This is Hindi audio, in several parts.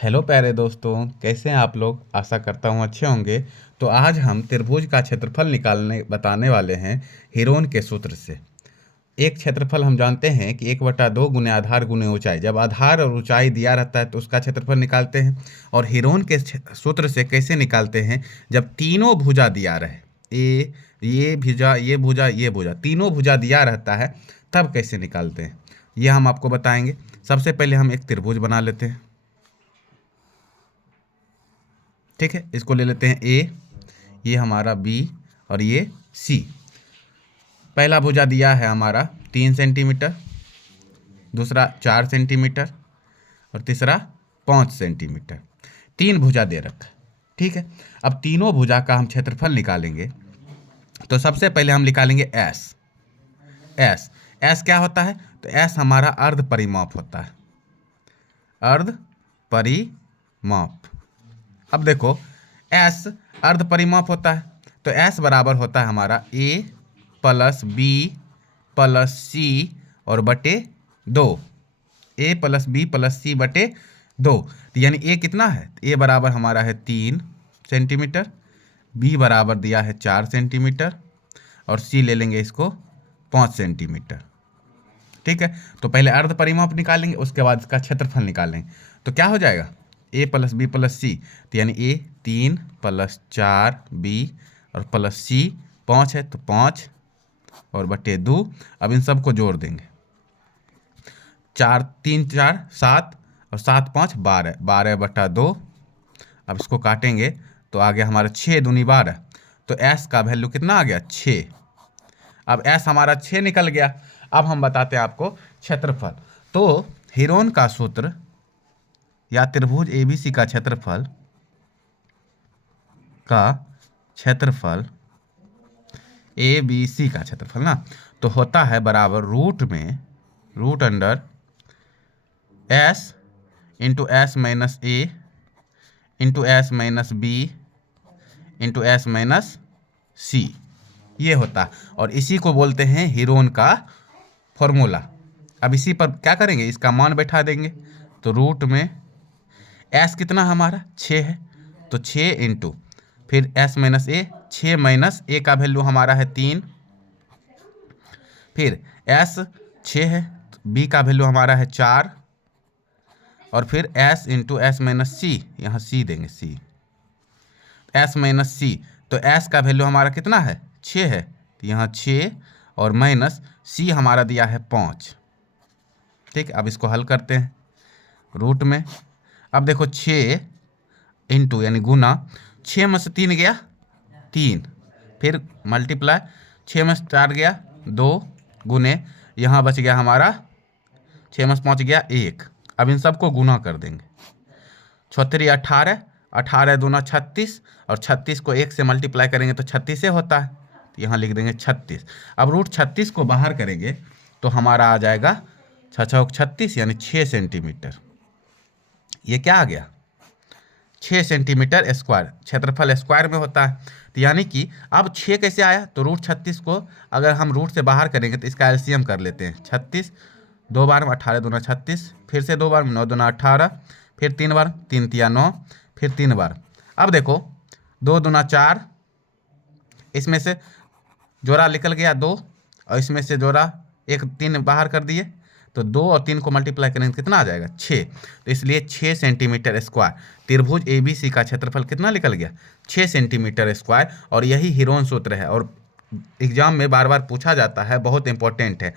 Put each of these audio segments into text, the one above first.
हेलो प्यारे दोस्तों, कैसे हैं आप लोग। आशा करता हूँ अच्छे होंगे। तो आज हम त्रिभुज का क्षेत्रफल निकालने बताने वाले हैं हीरोन के सूत्र से। एक क्षेत्रफल हम जानते हैं कि 1/2 गुने आधार गुने ऊंचाई। जब आधार और ऊंचाई दिया रहता है तो उसका क्षेत्रफल निकालते हैं। और हीरोन के सूत्र से कैसे निकालते हैं, जब तीनों भुजा दिया रहे, ये भुजा ये भुजा ये भुजा, तीनों भुजा दिया रहता है, तब कैसे निकालते हैं ये हम आपको बताएंगे। सबसे पहले हम एक त्रिभुज बना लेते हैं। ठीक है, इसको ले लेते हैं ए, ये हमारा बी और ये सी। पहला भुजा दिया है हमारा 3 सेंटीमीटर, दूसरा 4 सेंटीमीटर और तीसरा 5 सेंटीमीटर। तीन भुजा दे रखा है। ठीक है, अब तीनों भुजा का हम क्षेत्रफल निकालेंगे। तो सबसे पहले हम निकालेंगे एस। एस एस क्या होता है? तो एस हमारा अर्ध परिमाप होता है। अर्ध परिमाप। अब देखो, एस अर्ध परिमाप होता है तो एस बराबर होता है हमारा ए प्लस बी प्लस सी और बटे 2। ए प्लस बी प्लस सी बटे 2। तो यानी ए कितना है? ए बराबर हमारा है 3 सेंटीमीटर, बी बराबर दिया है 4 सेंटीमीटर और सी ले लेंगे इसको 5 सेंटीमीटर। ठीक है, तो पहले अर्ध परिमाप निकालेंगे, उसके बाद इसका क्षेत्रफल निकालेंगे। तो क्या हो जाएगा? ए प्लस बी प्लस सी, तो यानी ए 3 प्लस 4 बी और प्लस सी 5 है तो 5 और बटे 2। अब इन सबको जोड़ देंगे। 4 3 4 7 और 7 5 12, 12/2। अब इसको काटेंगे तो आ गया हमारा 6 दूनी 12। तो एस का वैल्यू कितना आ गया? 6। अब एस हमारा 6 निकल गया। अब हम बताते हैं आपको क्षेत्रफल। तो हीरोन का सूत्र या त्रिभुज एबीसी का क्षेत्रफल ए बी सी का क्षेत्रफल ना, तो होता है बराबर root under s into s minus a into s minus b into s minus c, ये होता है। और इसी को बोलते हैं हीरोन का फॉर्मूला। अब इसी पर क्या करेंगे, इसका मान बैठा देंगे। तो रूट में एस कितना हमारा 6 है, तो 6 इंटू फिर एस माइनस ए, 6 माइनस ए का वैल्यू हमारा है 3, फिर एस 6 है, बी का वैल्यू हमारा है 4 और फिर एस इंटू एस माइनस सी, यहाँ सी देंगे, सी एस माइनस सी। तो एस का वैल्यू हमारा कितना है? 6 है, तो यहाँ 6 और माइनस सी हमारा दिया है 5। ठीक है, अब इसको हल करते हैं रूट में। अब देखो 6 इंटू यानी गुना, 6 में से 3 गया 3, फिर मल्टीप्लाई 6 में से 4 गया 2 गुने, यहाँ बच गया हमारा 6 में से 5 गया 1। अब इन सबको गुना कर देंगे। 6 18, 18 दूना 36 और 36 को 1 से मल्टीप्लाई करेंगे तो 36 से होता है, तो यहाँ लिख देंगे 36। अब रूट 36 को बाहर करेंगे तो हमारा आ जाएगा 6 6 36 यानी 6 सेंटीमीटर। ये क्या आ गया? 6 सेंटीमीटर स्क्वायर। क्षेत्रफल स्क्वायर में होता है, तो यानी कि अब 6 कैसे आया? तो रूट 36 को अगर हम रूट से बाहर करेंगे तो इसका एलसीएम कर लेते हैं। 36 2 बार में 18 दूना 36, फिर से 2 बार में 9 दूना 18, फिर 3 बार 3 तिया 9, फिर 3 बार। अब देखो 2 दूना 4, इसमें से जोड़ा निकल गया 2 और इसमें से जोड़ा 1 3 बाहर कर दिए, तो 2 और 3 को मल्टीप्लाई करेंगे कितना आ जाएगा? 6। तो इसलिए 6 सेंटीमीटर स्क्वायर त्रिभुज एबीसी का क्षेत्रफल कितना निकल गया? 6 सेंटीमीटर स्क्वायर। और यही हीरोन सूत्र है और एग्जाम में बार बार पूछा जाता है, बहुत इंपॉर्टेंट है।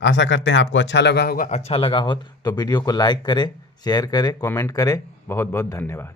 आशा करते हैं आपको अच्छा लगा होगा। अच्छा लगा हो तो वीडियो को लाइक करें, शेयर करें, कमेंट करें। बहुत बहुत धन्यवाद।